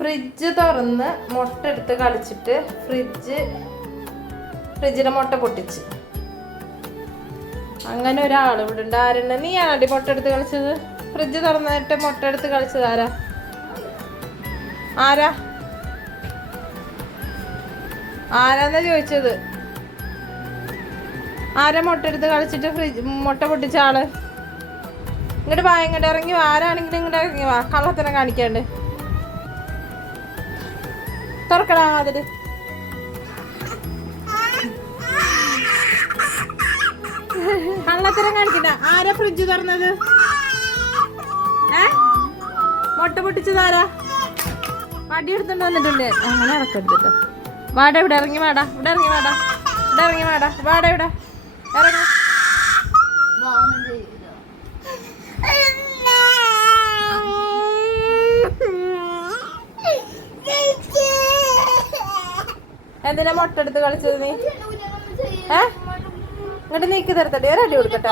Fridge തുറന്ന് മുട്ട എടുത്ത് കളിച്ചിട്ട് ഫ്രിഡ്ജിലെ മുട്ട പൊട്ടിച്ച്. അങ്ങനെ ഒരാൾ ഇവിടെ ഉണ്ട്. ആരുണ്ട്? നീയാണടി മുട്ട എടുത്ത് കളിച്ചത്? ഫ്രിഡ്ജ് തുറന്നിട്ട് മുട്ട എടുത്ത് കളിച്ചത് ആരാ? ആരാന്നാ ചോദിച്ചത്? ആരാ മുട്ട എടുത്ത് കളിച്ചിട്ട് മുട്ട പൊട്ടിച്ച ആള്? ഇങ്ങോട്ട് വാ, ഇങ്ങോട്ട് ഇറങ്ങി വാ. ആരാണെങ്കിലും ഇങ്ങോട്ട് ഇറങ്ങി വാ. കള്ളത്തരം കാണിക്കാണ്ട് തുറക്കടാ അതില്. കള്ളത്തരം കാണിക്കണ്ട. ആരാ ഫ്രിഡ്ജ് തുറന്നത്? മുട്ട പൊട്ടിച്ചത് ആരാ? വടി എടുത്തോണ്ട് വന്നിട്ടുണ്ട്. അങ്ങനെ ഇറക്കെടുത്തിട്ടോ. വാട ഇവിടെ ഇറങ്ങി വാടാ. ഇവിടെ ഇറങ്ങി വാടാ. ഇവിടെ ഇറങ്ങി വാടാ. വാട ഇവിടെ ഇറങ്ങി. എന്തിനാ മുട്ട എടുത്ത് കളിച്ചത് നീ? ഇങ്ങോട്ട് നീക്കി തരത്തട്ടെ. ഒരടി കൊടുക്കട്ടെ.